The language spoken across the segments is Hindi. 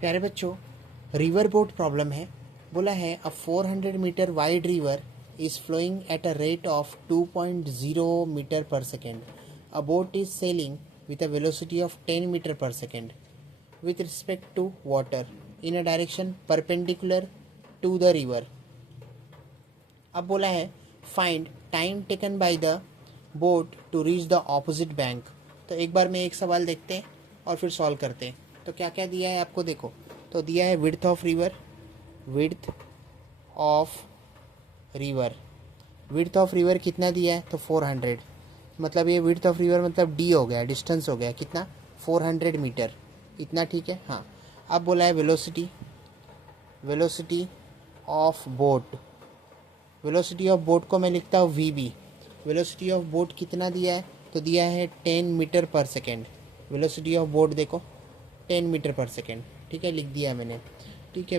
प्यारे बच्चों, रिवर बोट प्रॉब्लम है। बोला है a 400 meter wide river is flowing at a rate of 2.0 meter per second. A boat is sailing with a velocity of 10 meter per second with respect to water in a direction perpendicular to the river. अब बोला है find time taken by the boat to reach the opposite bank. तो एक बार में एक सवाल देखते हैं और फिर सॉल्व करते हैं. तो क्या क्या दिया है आपको देखो. तो दिया है width of river. Width of river width of river कितना दिया है? तो 400. मतलब ये विड्थ ऑफ रिवर मतलब डी हो गया, डिस्टेंस हो गया कितना? 400 मीटर. इतना ठीक है. हाँ, अब बोला है velocity. Velocity of boat. Velocity of boat को मैं लिखता हूँ V B. Velocity of boat कितना दिया है? तो दिया है 10 metre per second. Velocity of boat देखो 10 मीटर पर सेकेंड. ठीक है, लिख दिया मैंने. ठीक है,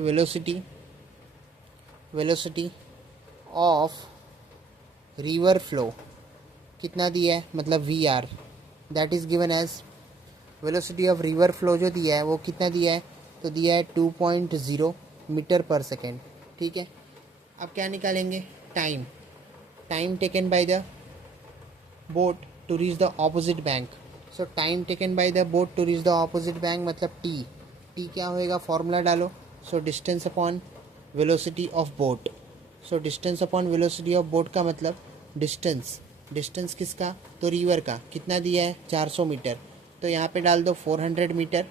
वेलोसिटी ऑफ रिवर फ्लो कितना दिया है? मतलब V R. That is given as velocity of river flow जो दिया है वो कितना दिया है? तो दिया है 2.0 मीटर पर सेकेंड. ठीक है, अब क्या निकालेंगे? Time. Time taken by the boat to reach the opposite bank. So time taken by the boat to reach the opposite bank मतलब टी. टी क्या होएगा? फॉर्मूला डालो. So distance upon velocity of boat. So distance upon velocity of boat का मतलब डिस्टेंस. डिस्टेंस किसका? तो रिवर का. कितना दिया है? 400 मीटर. तो यहाँ पे डाल दो 400 मीटर.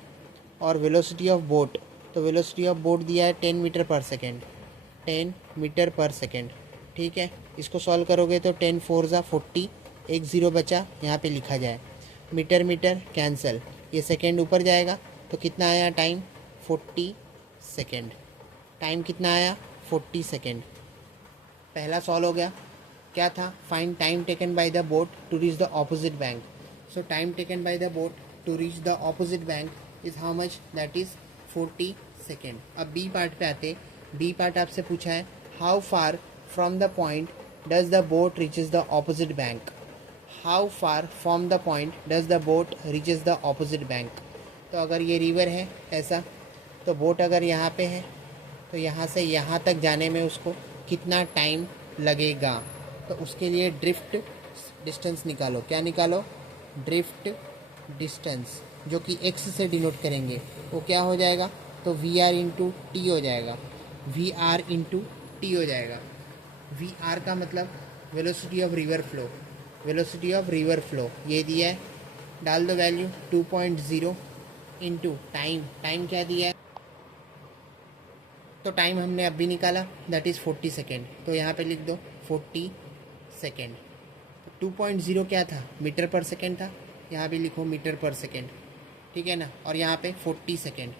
और वेलोसिटी ऑफ बोट, तो वेलोसिटी ऑफ बोट दिया है 10 metre per second. 10 metre per second. ठीक है, इसको सॉल्व करोगे तो 10 4 ज़ा 40. एक ज़ीरो बचा, यहाँ पे लिखा जाए. मीटर मीटर कैंसल, ये सेकेंड ऊपर जाएगा. तो कितना आया टाइम? 40 सेकेंड. टाइम कितना आया? 40 सेकेंड. पहला सॉल्व हो गया. क्या था? Find time taken by the boat to reach the opposite bank. So time taken by the boat to reach the opposite bank is how much? That is 40 second. अब बी पार्ट पे आते. बी पार्ट आपसे पूछा है how far from the point does the boat reaches the opposite bank. How far from the point does the boat reaches the opposite bank. तो अगर ये रिवर है ऐसा, तो बोट अगर यहाँ पे है तो यहाँ से यहाँ तक जाने में उसको कितना टाइम लगेगा? तो उसके लिए ड्रिफ्ट डिस्टेंस निकालो. क्या निकालो? ड्रिफ्ट डिस्टेंस, जो कि एक्स से डिनोट करेंगे. वो क्या हो जाएगा? तो वी आर इंटू टी हो जाएगा. वी आर इंटू टी हो जाएगा. वी आर का मतलब velocity of river flow. Velocity of river flow ये दिया है. डाल दो वैल्यू 2.0 इंटू टाइम. टाइम क्या दिया है? तो टाइम हमने अभी निकाला, दैट इज़ 40 सेकेंड. तो यहाँ पे लिख दो 40 सेकेंड. 2.0 क्या था? मीटर पर सेकेंड था. यहाँ भी लिखो मीटर पर सेकेंड. ठीक है ना. और यहाँ पे 40 सेकेंड.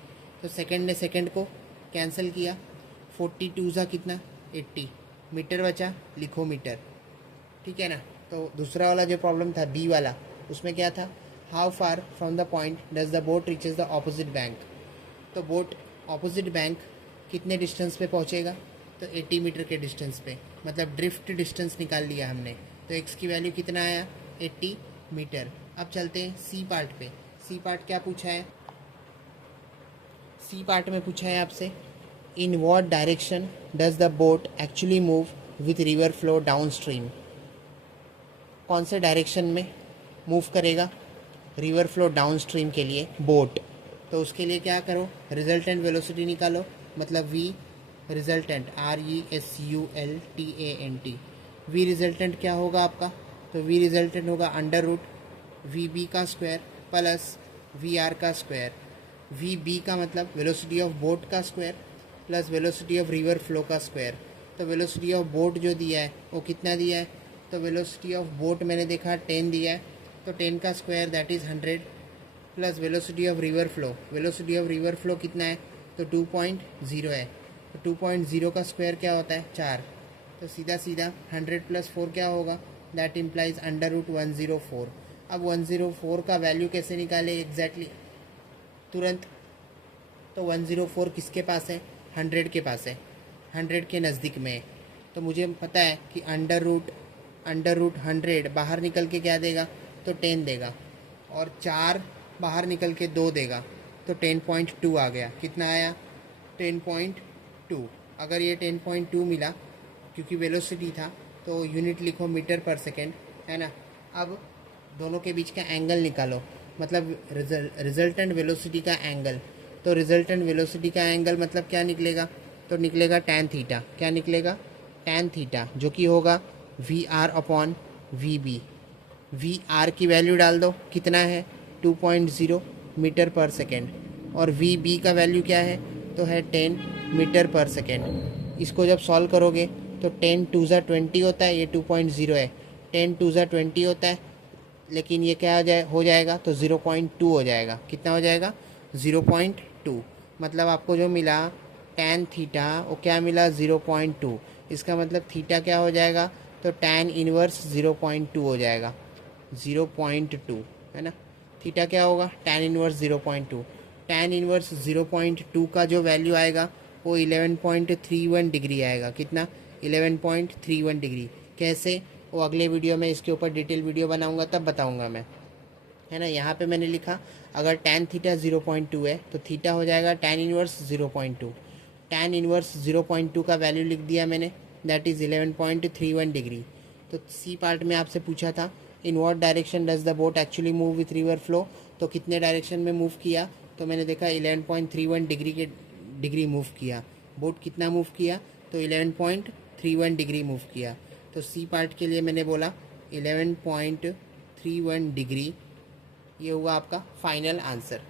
तो सेकेंड ने सेकेंड को कैंसिल किया. 42 ज़ा कितना? 80. मीटर बचा, लिखो मीटर. ठीक है ना. तो दूसरा वाला जो प्रॉब्लम था बी वाला, उसमें क्या था? How far from the point does the boat reaches the opposite bank. तो बोट ऑपोजिट बैंक कितने डिस्टेंस पे पहुँचेगा? तो 80 मीटर के डिस्टेंस पे. मतलब ड्रिफ्ट डिस्टेंस निकाल लिया हमने. तो एक्स की वैल्यू कितना आया? 80 मीटर. अब चलते हैं सी पार्ट पे. सी पार्ट क्या पूछा है? सी पार्ट में पूछा है आपसे in what direction does the boat actually move with river flow down stream. कौन से डायरेक्शन में मूव करेगा रिवर फ्लो डाउन स्ट्रीम के लिए बोट? तो उसके लिए क्या करो? रिजल्टेंट वेलोसिटी निकालो. मतलब V resultant RESULTANT. V resultant क्या होगा आपका? तो वी रिजल्टेंट होगा अंडर रूट वी बी का स्क्वायर प्लस वी आर का स्क्वायर. वी बी का मतलब वेलोसिटी ऑफ बोट का square plus velocity of river flow का स्क्वायर. तो वेलोसिटी ऑफ बोट जो दिया है वो कितना दिया है? तो वेलोसिटी ऑफ बोट मैंने देखा 10 दिया है. तो 10 का square that is 100 plus velocity of river flow. Velocity of river flow कितना है? तो 2.0 है. तो 2.0 का स्क्वायर क्या होता है? 4. तो सीधा सीधा 100 प्लस 4 क्या होगा? That implies under root 104. अब 104 का वैल्यू कैसे निकाले एग्जैक्टली तुरंत? तो 104 किसके पास है? 100 के पास है. 100 के नज़दीक में है. तो मुझे पता है कि अंडर रूट 100 बाहर निकल के क्या देगा? तो 10 देगा. और 4 बाहर निकल के 2 देगा. तो 10.2 आ गया। कितना आया? 10.2। अगर ये 10.2 मिला, क्योंकि वेलोसिटी था तो यूनिट लिखो मीटर पर सेकेंड, है ना। अब दोनों के बीच का एंगल निकालो, मतलब रिजल्टेंट वेलोसिटी का एंगल। तो रिजल्टेंट वेलोसिटी का एंगल मतलब क्या निकलेगा? तो निकलेगा tan थीटा। क्या निकलेगा? tan थीटा, जो कि होगा VR अपॉन VB। VR की वैल्यू डाल दो, कितना है? 2.0 मीटर पर सेकेंड। और VB का वैल्यू क्या है? तो है 10 मीटर पर सेकेंड। इसको जब सॉल्व करोगे तो 10 टू ज़ा 20 होता है, ये 2.0 है। 10 टू ज़ा 20 होता है, लेकिन ये क्या हो जाएगा? तो 0.2 हो जाएगा। कितना हो जाएगा? 0.2। मतलब आपको जो मिला tan थीटा, वो क्या मिला? 0.2। इसका मतलब थीटा क्या हो जाएगा? तो tan इनवर्स 0.2 हो जाएगा। 0.2, है ना। थीटा क्या होगा? tan inverse 0.2। tan इनवर्स 0.2 का जो वैल्यू आएगा वो 11.31 डिग्री आएगा। कितना? 11.31 डिग्री। कैसे? वो अगले वीडियो में इसके ऊपर डिटेल वीडियो बनाऊंगा, तब बताऊंगा मैं, है ना। यहाँ पे मैंने लिखा अगर tan थीटा 0.2 है तो थीटा हो जाएगा tan इनवर्स 0.2। tan इनवर्स 0.2 का वैल्यू लिख दिया मैंने, दैट इज़ 11.31 डिग्री। तो सी पार्ट में आपसे पूछा था in what direction does the boat actually move with river flow, तो कितने डायरेक्शन में मूव किया? तो मैंने देखा 11.31 डिग्री मूव किया। बोट कितना मूव किया? तो 11.31 डिग्री मूव किया। तो सी पार्ट के लिए मैंने बोला 11.31 डिग्री। ये हुआ आपका फाइनल आंसर।